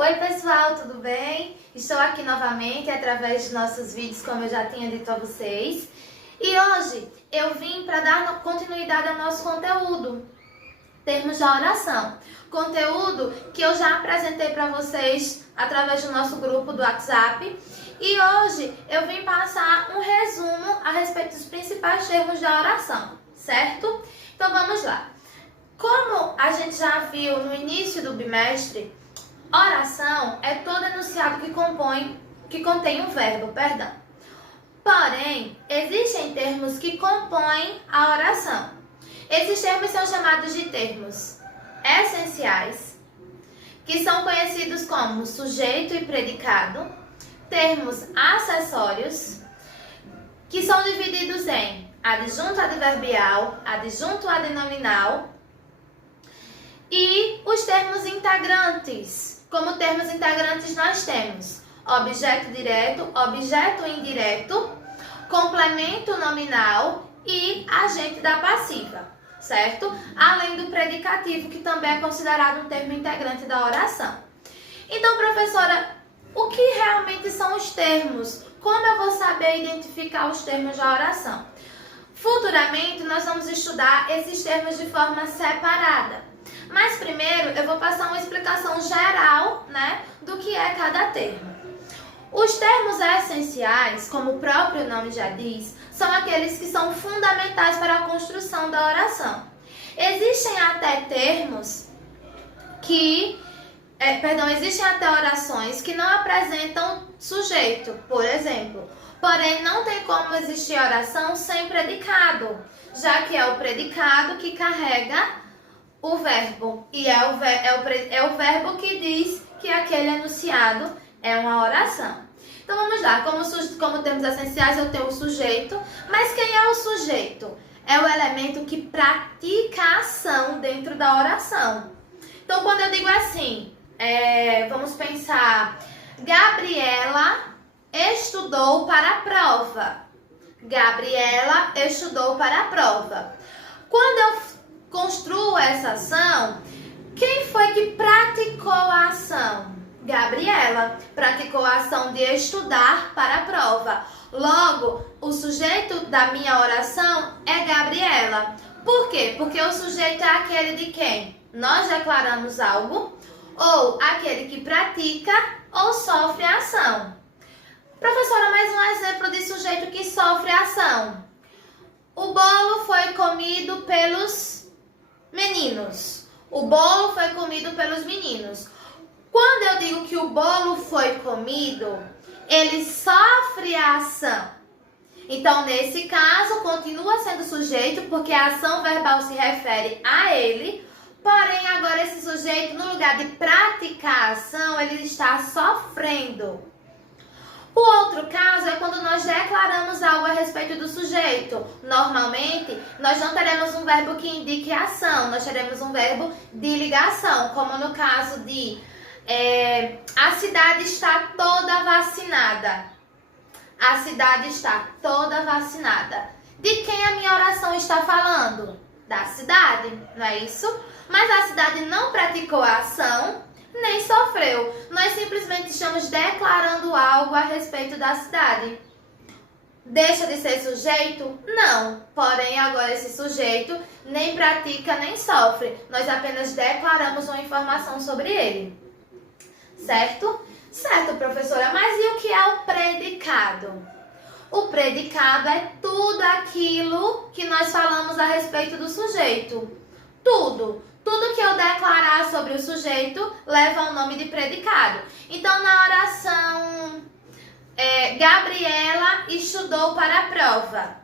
Oi pessoal, tudo bem? Estou aqui novamente através de nossos vídeos, como eu já tinha dito a vocês. E hoje eu vim para dar continuidade ao nosso conteúdo, termos da oração. Conteúdo que eu já apresentei para vocês através do nosso grupo do WhatsApp. E hoje eu vim passar um resumo a respeito dos principais termos da oração, certo? Então vamos lá. Como a gente já viu no início do bimestre, oração é todo enunciado que contém um verbo, perdão. Porém, existem termos que compõem a oração. Esses termos são chamados de termos essenciais, que são conhecidos como sujeito e predicado, termos acessórios, que são divididos em adjunto adverbial, adjunto adnominal, e os termos integrantes. Como termos integrantes nós temos objeto direto, objeto indireto, complemento nominal e agente da passiva, certo? Além do predicativo, que também é considerado um termo integrante da oração. Então, professora, o que realmente são os termos? Como eu vou saber identificar os termos da oração? Futuramente, nós vamos estudar esses termos de forma separada. Mas primeiro eu vou passar uma explicação geral, do que é cada termo. Os termos essenciais, como o próprio nome já diz, são aqueles que são fundamentais para a construção da oração. Existem até existem até orações que não apresentam sujeito, por exemplo. Porém, não tem como existir oração sem predicado, já que é o predicado que carrega o verbo, e é o verbo que diz que aquele enunciado é uma oração. Então vamos lá, como termos essenciais eu tenho o sujeito, mas quem é o sujeito? É o elemento que pratica a ação dentro da oração. Então quando eu digo assim, vamos pensar, Gabriela estudou para a prova. Gabriela estudou para a prova. Quando eu construo essa ação, quem foi que praticou a ação? Gabriela praticou a ação de estudar para a prova. Logo, o sujeito da minha oração é Gabriela. Por quê? Porque o sujeito é aquele de quem nós declaramos algo, ou aquele que pratica ou sofre a ação. Professora, mais um exemplo de sujeito que sofre a ação. O bolo foi comido pelos meninos. O bolo foi comido pelos meninos. Quando eu digo que o bolo foi comido, ele sofre a ação. Então, nesse caso, continua sendo sujeito, porque a ação verbal se refere a ele. Porém, agora esse sujeito, no lugar de praticar a ação, ele está sofrendo. O outro caso é quando nós declaramos algo a respeito do sujeito. Normalmente, nós não teremos um verbo que indique ação, nós teremos um verbo de ligação, como no caso de a cidade está toda vacinada. A cidade está toda vacinada. De quem a minha oração está falando? Da cidade, não é isso? Mas a cidade não praticou a ação, nem sofreu. Nós simplesmente estamos declarando algo a respeito da cidade. Deixa de ser sujeito? Não. Porém, agora esse sujeito nem pratica, nem sofre. Nós apenas declaramos uma informação sobre ele. Certo? Certo, professora. Mas e o que é o predicado? O predicado é tudo aquilo que nós falamos a respeito do sujeito. Tudo. Tudo que eu declarar sobre o sujeito leva o nome de predicado. Então, na oração, Gabriela estudou para a prova.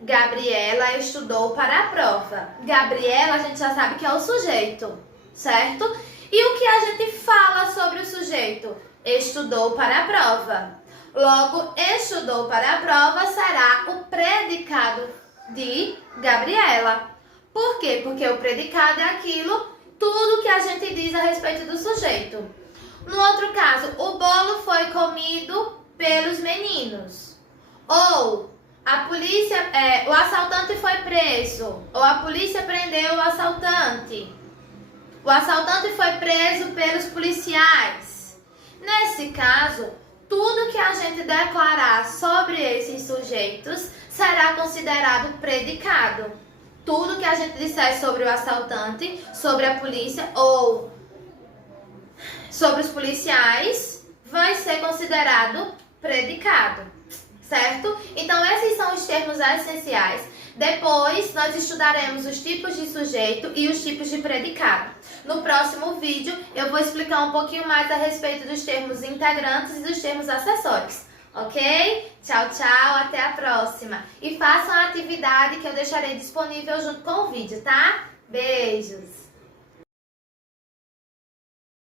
Gabriela estudou para a prova. Gabriela, a gente já sabe que é o sujeito, certo? E o que a gente fala sobre o sujeito? Estudou para a prova. Logo, estudou para a prova será o predicado de Gabriela. Por quê? Porque o predicado é tudo que a gente diz a respeito do sujeito. No outro caso, o bolo foi comido pelos meninos. Ou o assaltante foi preso. Ou a polícia prendeu o assaltante. O assaltante foi preso pelos policiais. Nesse caso, tudo que a gente declarar sobre esses sujeitos será considerado predicado. Tudo que a gente disser sobre o assaltante, sobre a polícia ou sobre os policiais vai ser considerado predicado, certo? Então, esses são os termos essenciais. Depois, nós estudaremos os tipos de sujeito e os tipos de predicado. No próximo vídeo, eu vou explicar um pouquinho mais a respeito dos termos integrantes e dos termos acessórios. Ok? Tchau, tchau, até a próxima. E façam a atividade que eu deixarei disponível junto com o vídeo, tá? Beijos!